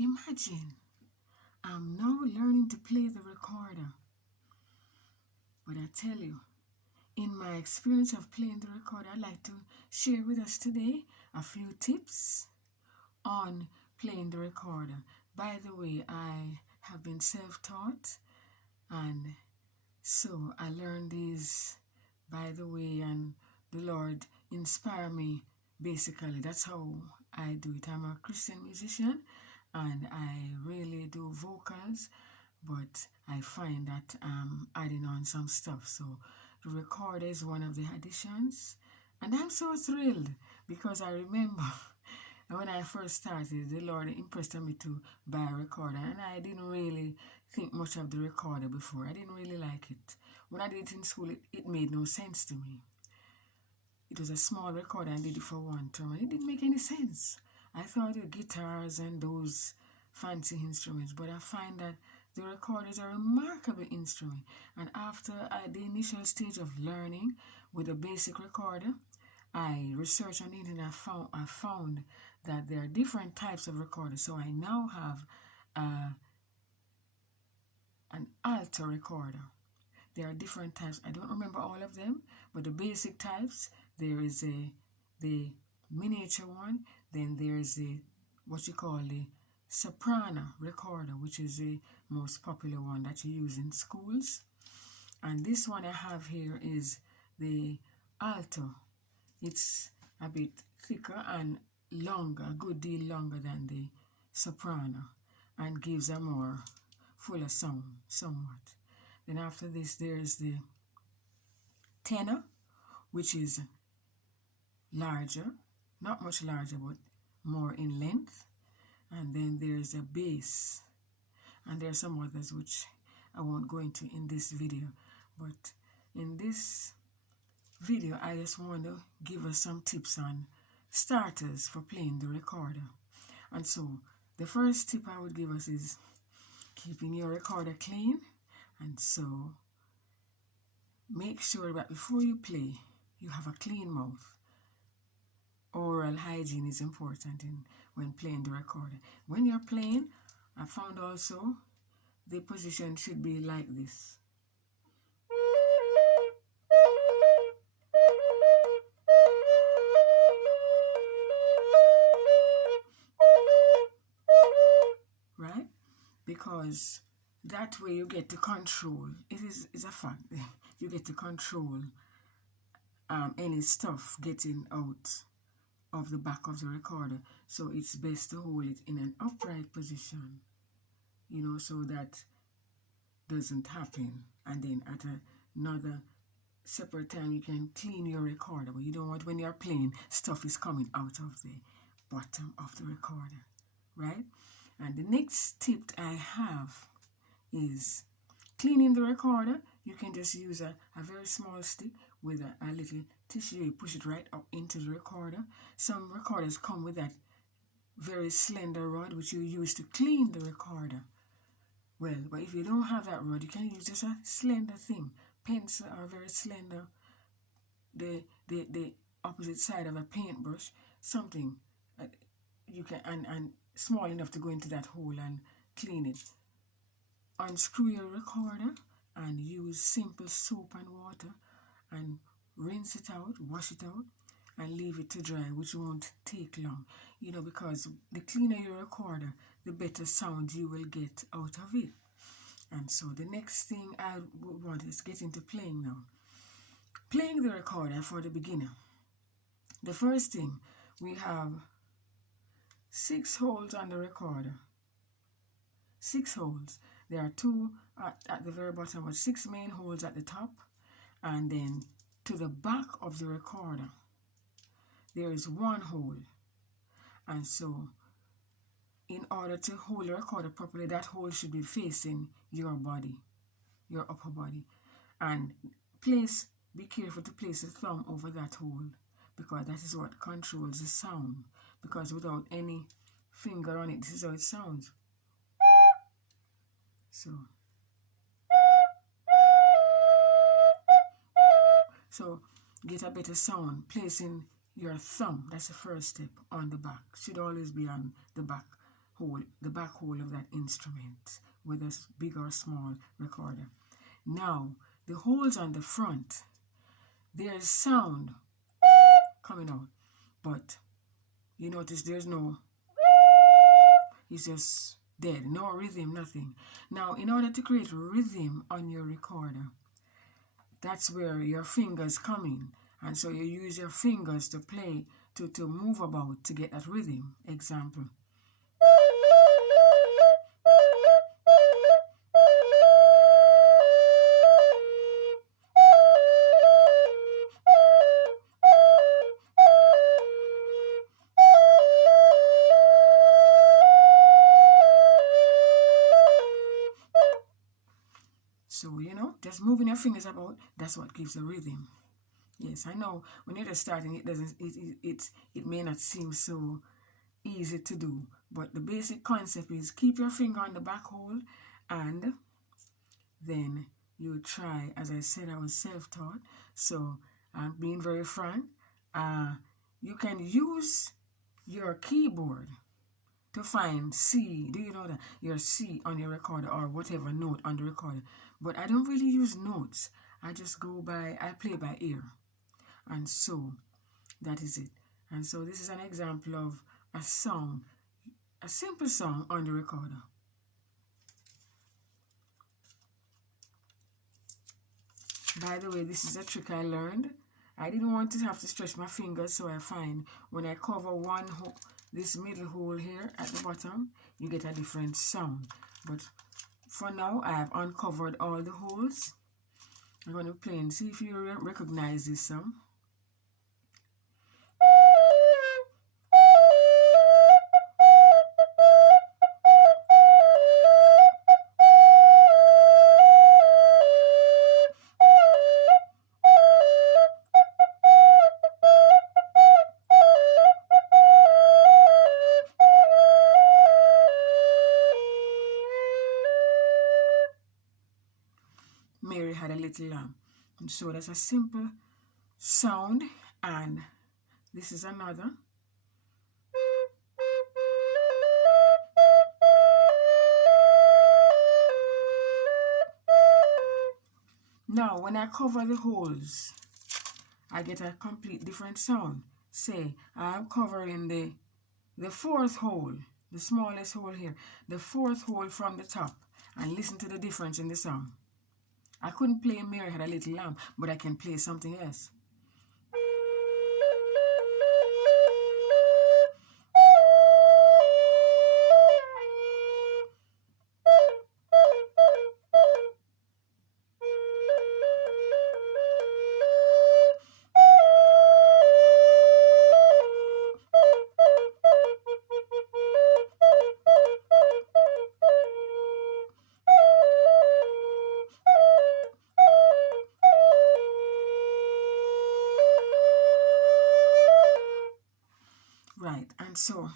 Imagine, I'm now learning to play the recorder. But I tell you, in my experience of playing the recorder, I'd like to share with us today a few tips on playing the recorder. By the way, I have been self-taught, and so I learned these by the way, and the Lord inspired me. Basically, that's how I do it. I'm a Christian musician, and I really do vocals, but I find that I'm adding on some stuff. So the recorder is one of the additions, and I'm so thrilled because I remember when I first started, the Lord impressed on me to buy a recorder, and I didn't really think much of the recorder before. I didn't really like it. When I did it in school, it made no sense to me. It was a small recorder, and I did it for one term, and it didn't make any sense. I thought the guitars and those fancy instruments, but I find that the recorder is a remarkable instrument. And after the initial stage of learning with a basic recorder, I researched on the internet. I found that there are different types of recorders. So I now have an alto recorder. There are different types. I don't remember all of them, but the basic types, there is the miniature one, then there's what you call the soprano recorder, which is the most popular one that you use in schools. And this one I have here is the alto. It's a bit thicker and longer, a good deal longer than the soprano, and gives a more fuller sound somewhat. Then after this, there's the tenor, which is larger, not much larger, but more in length. And then there's a bass, and there are some others which I won't go into in this video. But in this video, I just want to give us some tips on starters for playing the recorder. And so the first tip I would give us is keeping your recorder clean. And so make sure that before you play, you have a clean mouth. Oral hygiene is important when playing the recorder. When you're playing, I found also the position should be like this. Right? Because that way you get to control. It is a fact. You get to control any stuff getting out of the back of the recorder. So it's best to hold it in an upright position, so that doesn't happen. And then at another separate time, you can clean your recorder. But you don't want, when you're playing, stuff is coming out of the bottom of the recorder, right? And the next tip I have is cleaning the recorder. You can just use a very small stick with a little tissue. You push it right up into the recorder. Some recorders come with that very slender rod which you use to clean the recorder. Well, but if you don't have that rod, you can use just a slender thing, pencil or very slender, the opposite side of a paintbrush, something you can and small enough to go into that hole and clean it. Unscrew your recorder and use simple soap and water and rinse it out, wash it out, and leave it to dry, which won't take long, because the cleaner your recorder, the better sound you will get out of it. And so the next thing I would want is get into playing now. Playing the recorder for the beginner. The first thing, we have 6 holes on the recorder. 6 holes. There are 2 at the very bottom, but 6 main holes at the top, and then to the back of the recorder there is 1 hole. And so in order to hold the recorder properly, that hole should be facing your body, your upper body. And be careful to place the thumb over that hole, because that is what controls the sound. Because without any finger on it, this is how it sounds. So get a better sound placing your thumb. That's the first step on the back. Should always be on the back hole, the back hole of that instrument, whether it's big or small recorder. Now, the holes on the front, there's sound coming out, but you notice there's no, it's just dead, no rhythm, nothing. Now, in order to create rhythm on your recorder, that's where your fingers come in. And so you use your fingers to play, to move about, to get that rhythm. Example. So, you know, just moving your fingers about, that's what gives a rhythm. Yes, I know when you're just starting, it may not seem so easy to do, but the basic concept is keep your finger on the back hole, and then you try. As I said, I was self-taught, so I'm being very frank. You can use your keyboard to find C. Do you know that? Your C on your recorder, or whatever note on the recorder. But I don't really use notes. I just go by, I play by ear. And so that is it. And so this is an example of a song, a simple song on the recorder. By the way, this is a trick I learned. I didn't want to have to stretch my fingers, so I find when I cover one hole, this middle hole here at the bottom, you get a different sound. But for now, I have uncovered all the holes. I'm going to play and see if you recognize this sound. Mary had a little lamb. And so that's a simple sound, and this is another. Now, when I cover the holes, I get a complete different sound. Say, I'm covering the fourth hole, the smallest hole here, the fourth hole from the top, and listen to the difference in the sound. I couldn't play Mary Had a Little Lamb, but I can play something else. Right, and so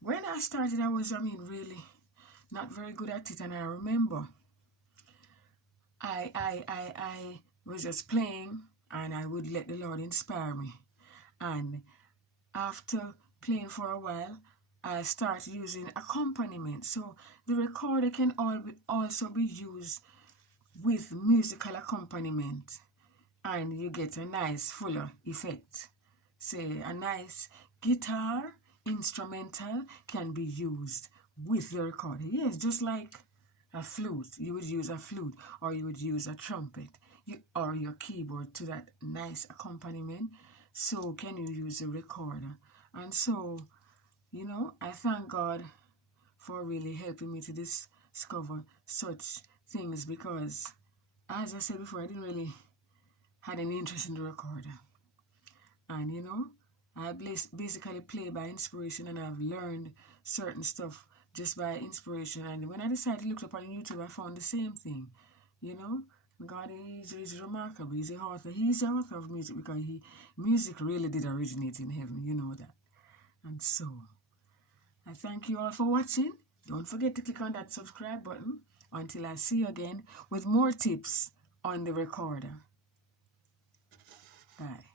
when I started, I was, really not very good at it. And I remember I was just playing, and I would let the Lord inspire me. And after playing for a while, I started using accompaniment. So the recorder can also be used with musical accompaniment, and you get a nice fuller effect. Say a nice guitar instrumental can be used with the recorder. Yes, just like a flute. You would use a flute, or you would use a trumpet, or your keyboard to that nice accompaniment. So can you use a recorder? And so, I thank God for really helping me to discover such things, because, as I said before, I didn't really had any interest in the recorder. And, I basically play by inspiration, and I've learned certain stuff just by inspiration. And when I decided to look up on YouTube, I found the same thing. God is remarkable. He's the author. He's the author of music, because music really did originate in heaven. You know that. And so, I thank you all for watching. Don't forget to click on that subscribe button until I see you again with more tips on the recorder. Bye.